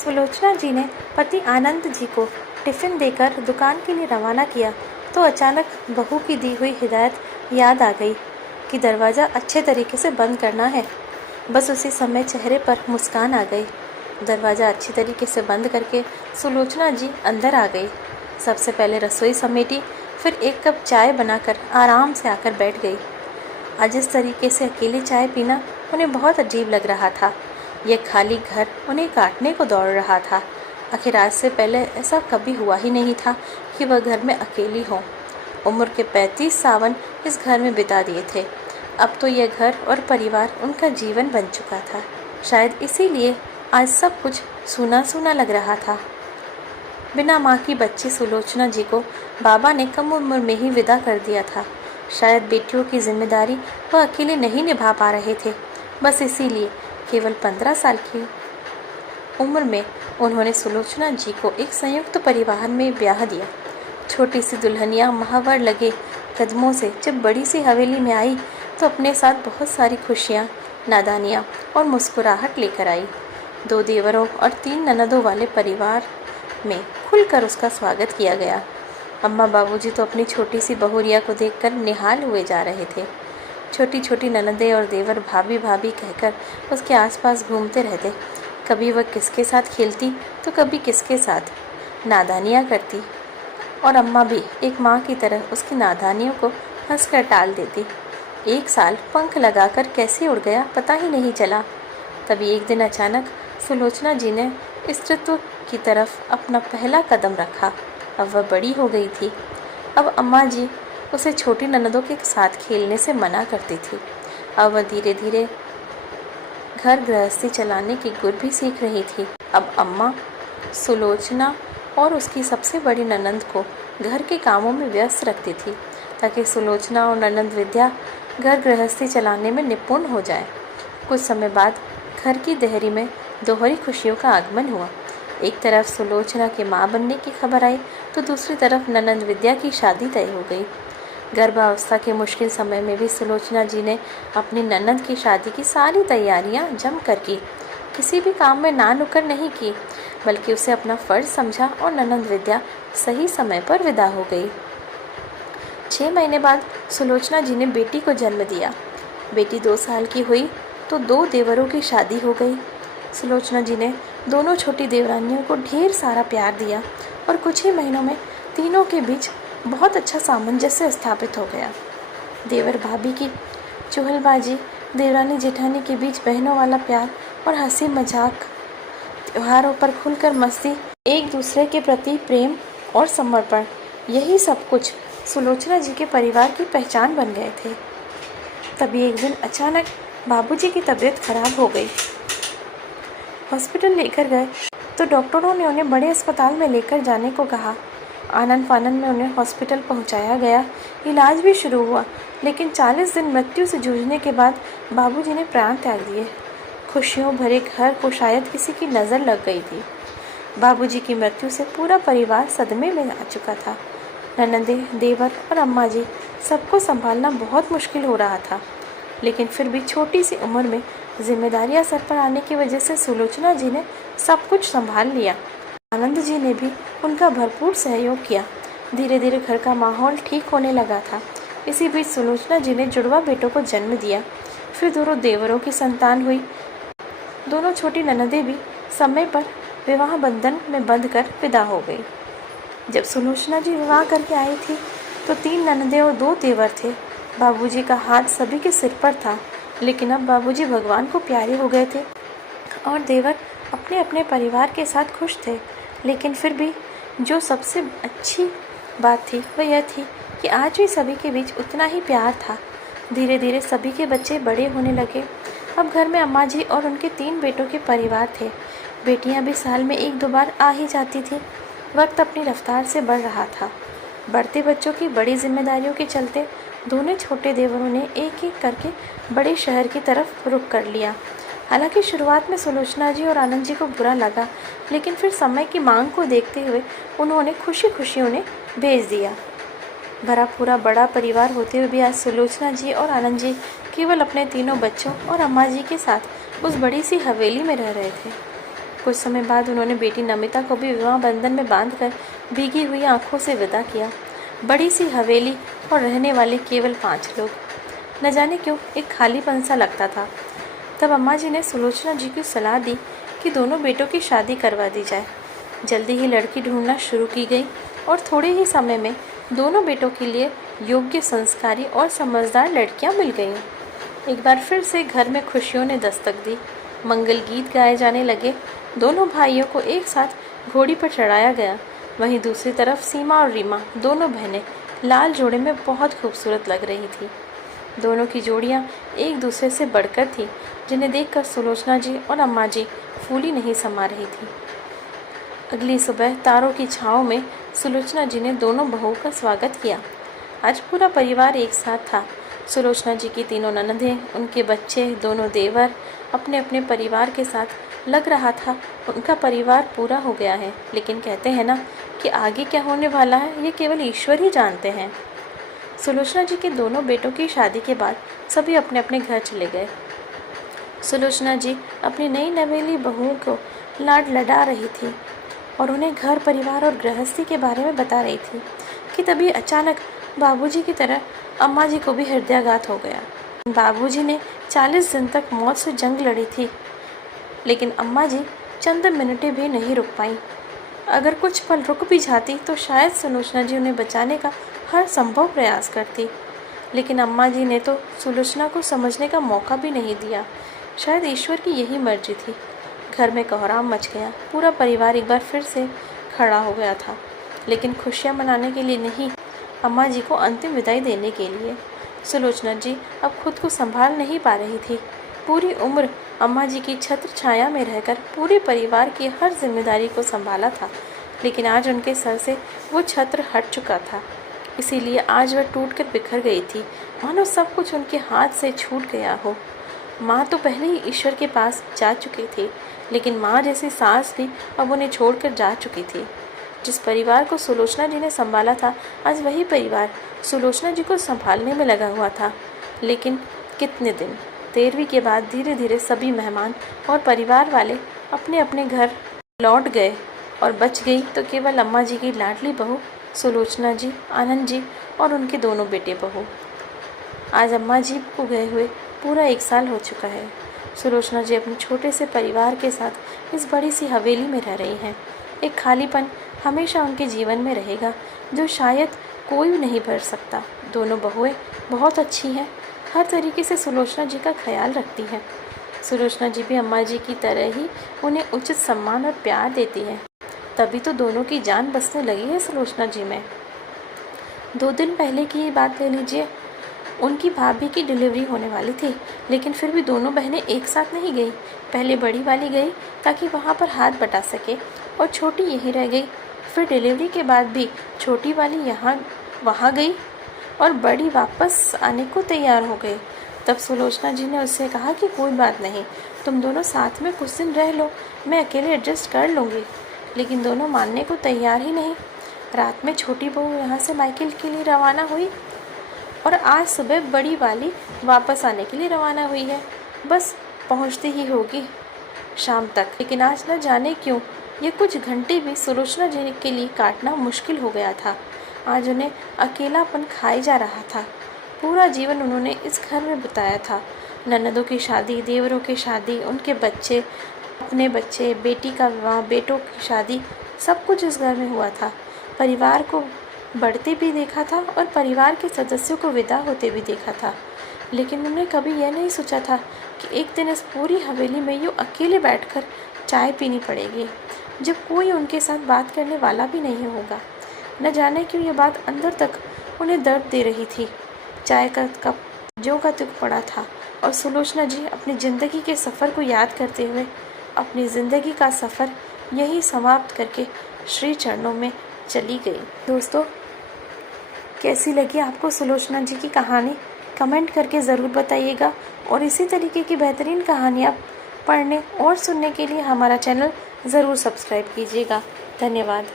सुलोचना जी ने पति आनंद जी को टिफ़िन देकर दुकान के लिए रवाना किया तो अचानक बहू की दी हुई हिदायत याद आ गई कि दरवाज़ा अच्छे तरीके से बंद करना है। बस उसी समय चेहरे पर मुस्कान आ गई। दरवाज़ा अच्छी तरीके से बंद करके सुलोचना जी अंदर आ गई। सबसे पहले रसोई समेटी, फिर एक कप चाय बनाकर आराम से आकर बैठ गई। आज इस तरीके से अकेली चाय पीना उन्हें बहुत अजीब लग रहा था। यह खाली घर उन्हें काटने को दौड़ रहा था। आखिर आज से पहले ऐसा कभी हुआ ही नहीं था कि वह घर में अकेली हो। उम्र के 35 सावन इस घर में बिता दिए थे। अब तो यह घर और परिवार उनका जीवन बन चुका था। शायद इसीलिए आज सब कुछ सूना सूना लग रहा था। बिना माँ की बच्ची सुलोचना जी को बाबा ने कम उम्र में ही विदा कर दिया था। शायद बेटियों की जिम्मेदारी वह अकेले नहीं निभा पा रहे थे। बस इसीलिए केवल 15 साल की उम्र में उन्होंने सुलोचना जी को एक संयुक्त परिवार में ब्याह दिया। छोटी सी दुल्हनिया महावर लगे कदमों से जब बड़ी सी हवेली में आई तो अपने साथ बहुत सारी खुशियाँ, नादानियाँ और मुस्कुराहट लेकर आई। 2 देवरों और 3 ननदों वाले परिवार में खुलकर उसका स्वागत किया गया। अम्मा बाबूजी तो अपनी छोटी सी बहुरिया को देखकर निहाल हुए जा रहे थे। छोटी छोटी ननदें और देवर भाभी भाभी कहकर उसके आसपास घूमते रहते। कभी वह किसके साथ खेलती तो कभी किसके साथ नादानियाँ करती, और अम्मा भी एक माँ की तरह उसकी नादानियों को हंसकर टाल देती। 1 साल पंख लगाकर कैसे उड़ गया पता ही नहीं चला। तभी एक दिन अचानक सुलोचना जी ने स्त्रीत्व की तरफ अपना पहला कदम रखा। अब वह बड़ी हो गई थी। अब अम्मा जी उसे छोटी ननदों के साथ खेलने से मना करती थी। अब वह धीरे धीरे घर गृहस्थी चलाने की गुर भी सीख रही थी। अब अम्मा सुलोचना और उसकी सबसे बड़ी ननंद को घर के कामों में व्यस्त रखती थी ताकि सुलोचना और ननंद विद्या घर गृहस्थी चलाने में निपुण हो जाए। कुछ समय बाद घर की देहरी में दोहरी खुशियों का आगमन हुआ। एक तरफ सुलोचना के माँ बनने की खबर आई तो दूसरी तरफ ननंद विद्या की शादी तय हो गई। गर्भावस्था के मुश्किल समय में भी सुलोचना जी ने अपनी ननंद की शादी की सारी तैयारियां जम कर की। किसी भी काम में ना नुक्कड़ नहीं की, बल्कि उसे अपना फ़र्ज समझा और ननंद विद्या सही समय पर विदा हो गई। 6 महीने बाद सुलोचना जी ने बेटी को जन्म दिया। बेटी 2 साल की हुई तो 2 देवरों की शादी हो गई। सुलोचना जी ने दोनों छोटी देवरानियों को ढेर सारा प्यार दिया और कुछ ही महीनों में तीनों के बीच बहुत अच्छा सामंजस्य स्थापित हो गया। देवर भाभी की चुहलबाजी, देवरानी जेठानी के बीच बहनों वाला प्यार और हंसी मजाक, त्योहारों पर खुलकर मस्ती, एक दूसरे के प्रति प्रेम और समर्पण, यही सब कुछ सुलोचना जी के परिवार की पहचान बन गए थे। तभी एक दिन अचानक बाबूजी की तबीयत खराब हो गई। हॉस्पिटल लेकर गए तो डॉक्टरों ने उन्हें बड़े अस्पताल में लेकर जाने को कहा। आनन फानन में उन्हें हॉस्पिटल पहुंचाया गया। इलाज भी शुरू हुआ, लेकिन 40 दिन मृत्यु से जूझने के बाद बाबूजी ने प्राण त्याग दिए। खुशियों भरे घर को शायद किसी की नज़र लग गई थी। बाबूजी की मृत्यु से पूरा परिवार सदमे में आ चुका था। ननंदे, देवर और अम्मा जी सबको संभालना बहुत मुश्किल हो रहा था, लेकिन फिर भी छोटी सी उम्र में जिम्मेदारियां सर पर आने की वजह से सुलोचना जी ने सब कुछ संभाल लिया। आनंद जी ने भी उनका भरपूर सहयोग किया। धीरे धीरे घर का माहौल ठीक होने लगा था। इसी बीच सुलोचना जी ने जुड़वा बेटों को जन्म दिया। फिर दोनों देवरों की संतान हुई। दोनों छोटी ननदें भी समय पर विवाह बंधन में बंध कर विदा हो गई। जब सुलोचना जी विवाह करके आई थी तो 3 ननदें और 2 देवर थे। बाबूजी का हाथ सभी के सिर पर था, लेकिन अब बाबूजी भगवान को प्यारे हो गए थे और देवर अपने अपने परिवार के साथ खुश थे। लेकिन फिर भी जो सबसे अच्छी बात थी वह यह थी कि आज भी सभी के बीच उतना ही प्यार था। धीरे धीरे सभी के बच्चे बड़े होने लगे। अब घर में अम्मा जी और उनके 3 बेटों के परिवार थे। बेटियां भी साल में 1-2 बार आ ही जाती थी। वक्त अपनी रफ्तार से बढ़ रहा था। बढ़ते बच्चों की बड़ी जिम्मेदारियों के चलते दोनों छोटे देवरों ने एक एक करके बड़े शहर की तरफ रुख कर लिया। हालांकि शुरुआत में सुलोचना जी और आनंद जी को बुरा लगा, लेकिन फिर समय की मांग को देखते हुए उन्होंने खुशी खुशी उन्हें भेज दिया। भरा पूरा बड़ा परिवार होते हुए भी आज सुलोचना जी और आनंद जी केवल अपने तीनों बच्चों और अम्मा जी के साथ उस बड़ी सी हवेली में रह रहे थे। कुछ समय बाद उन्होंने बेटी नमिता को भी विवाह बंधन में बांधकर भीगी हुई आंखों से विदा किया। बड़ी सी हवेली और रहने वाले केवल 5 लोग। न जाने क्यों एक खालीपन सा लगता था। तब अम्मा जी ने सुलोचना जी की सलाह दी कि दोनों बेटों की शादी करवा दी जाए। जल्दी ही लड़की ढूंढना शुरू की गई और थोड़े ही समय में दोनों बेटों के लिए योग्य, संस्कारी और समझदार लड़कियां मिल गईं। एक बार फिर से घर में खुशियों ने दस्तक दी। मंगल गीत गाए जाने लगे। दोनों भाइयों को एक साथ घोड़ी पर चढ़ाया गया। वहीं दूसरी तरफ सीमा और रीमा, दोनों बहनें, लाल जोड़े में बहुत खूबसूरत लग रही थी। दोनों की जोड़ियां एक दूसरे से बढ़कर थी, जिन्हें देखकर सुलोचना जी और अम्मा जी फूली नहीं समा रही थी। अगली सुबह तारों की छाँव में सुलोचना जी ने दोनों बहुओं का स्वागत किया। आज पूरा परिवार एक साथ था। सुलोचना जी की 3 ननदें, उनके बच्चे, दोनों देवर अपने अपने परिवार के साथ। लग रहा था उनका परिवार पूरा हो गया है। लेकिन कहते हैं ना कि आगे क्या होने वाला है ये केवल ईश्वर ही जानते हैं। सुलोचना जी के दोनों बेटों की शादी के बाद सभी अपने अपने घर चले गए। सुलोचना जी अपनी नई नवेली बहुओं को लाड लडा रही थी और उन्हें घर परिवार और गृहस्थी के बारे में बता रही थी कि तभी अचानक बाबूजी की तरह अम्मा जी को भी हृदयाघात हो गया। बाबूजी ने 40 दिन तक मौत से जंग लड़ी थी, लेकिन अम्मा जी चंद मिनटें भी नहीं रुक पाईं। अगर कुछ पल रुक भी जाती तो शायद सुलोचना जी उन्हें बचाने का हर संभव प्रयास करती, लेकिन अम्मा जी ने तो सुलोचना को समझने का मौका भी नहीं दिया। शायद ईश्वर की यही मर्जी थी। घर में कोहराम मच गया। पूरा परिवार एक बार फिर से खड़ा हो गया था, लेकिन खुशियाँ मनाने के लिए नहीं, अम्मा जी को अंतिम विदाई देने के लिए। सुलोचना जी अब खुद को संभाल नहीं पा रही थी। पूरी उम्र अम्मा जी की छत्र छाया में रहकर पूरे परिवार की हर जिम्मेदारी को संभाला था, लेकिन आज उनके सर से वो छत्र हट चुका था। इसीलिए आज वह टूटकर बिखर गई थी, मानो सब कुछ उनके हाथ से छूट गया हो। माँ तो पहले ही ईश्वर के पास जा चुकी थी, लेकिन माँ जैसी सास भी अब उन्हें छोड़कर जा चुकी थी। जिस परिवार को सुलोचना जी ने संभाला था, आज वही परिवार सुलोचना जी को संभालने में लगा हुआ था। लेकिन कितने दिन। 13वीं के बाद धीरे धीरे सभी मेहमान और परिवार वाले अपने अपने घर लौट गए और बच गई तो केवल अम्मा जी की लाडली बहू सुलोचना जी, आनंद जी और उनके दोनों बेटे बहू। आज अम्मा जी को गए हुए पूरा 1 साल हो चुका है। सुलोचना जी अपने छोटे से परिवार के साथ इस बड़ी सी हवेली में रह रही हैं। एक खालीपन हमेशा उनके जीवन में रहेगा, जो शायद कोई भी नहीं भर सकता। दोनों बहुएं बहुत अच्छी हैं, हर तरीके से सुलोचना जी का ख्याल रखती हैं। सुलोचना जी भी अम्मा जी की तरह ही उन्हें उचित सम्मान और प्यार देती है। तभी तो दोनों की जान बसने लगी है सुलोचना जी में। 2 दिन पहले की ही बात ले लीजिए। उनकी भाभी की डिलीवरी होने वाली थी, लेकिन फिर भी दोनों बहनें एक साथ नहीं गई। पहले बड़ी वाली गई ताकि वहाँ पर हाथ बटा सके और छोटी यहीं रह गई। फिर डिलीवरी के बाद भी छोटी वाली वहाँ गई और बड़ी वापस आने को तैयार हो गई। तब सुलोचना जी ने उससे कहा कि कोई बात नहीं, तुम दोनों साथ में कुछ दिन रह लो, मैं अकेले एडजस्ट कर लूँगी। लेकिन दोनों मानने को तैयार ही नहीं। रात में छोटी बहू यहाँ से मायके के लिए रवाना हुई और आज सुबह बड़ी वाली वापस आने के लिए रवाना हुई है। बस पहुँचती ही होगी शाम तक। लेकिन आज न जाने क्यों ये कुछ घंटे भी सुलोचना जी के लिए काटना मुश्किल हो गया था। आज उन्हें अकेलापन खाई जा रहा था। पूरा जीवन उन्होंने इस घर में बिताया था। ननदों की शादी, देवरों की शादी, उनके बच्चे, अपने बच्चे, बेटी का विवाह, बेटों की शादी, सब कुछ इस घर में हुआ था। परिवार को बढ़ते भी देखा था और परिवार के सदस्यों को विदा होते भी देखा था। लेकिन उन्होंने कभी यह नहीं सोचा था कि एक दिन इस पूरी हवेली में यूँ अकेले बैठकर चाय पीनी पड़ेगी, जब कोई उनके साथ बात करने वाला भी नहीं होगा। न जाने क्यों ये बात अंदर तक उन्हें दर्द दे रही थी। चाय का कप ज्यों का त्यों पड़ा था और सुलोचना जी अपनी ज़िंदगी के सफ़र को याद करते हुए अपनी ज़िंदगी का सफ़र यही समाप्त करके श्री चरणों में चली गई। दोस्तों, कैसी लगी आपको सुलोचना जी की कहानी? कमेंट करके ज़रूर बताइएगा और इसी तरीके की बेहतरीन कहानियाँ पढ़ने और सुनने के लिए हमारा चैनल ज़रूर सब्सक्राइब कीजिएगा। धन्यवाद।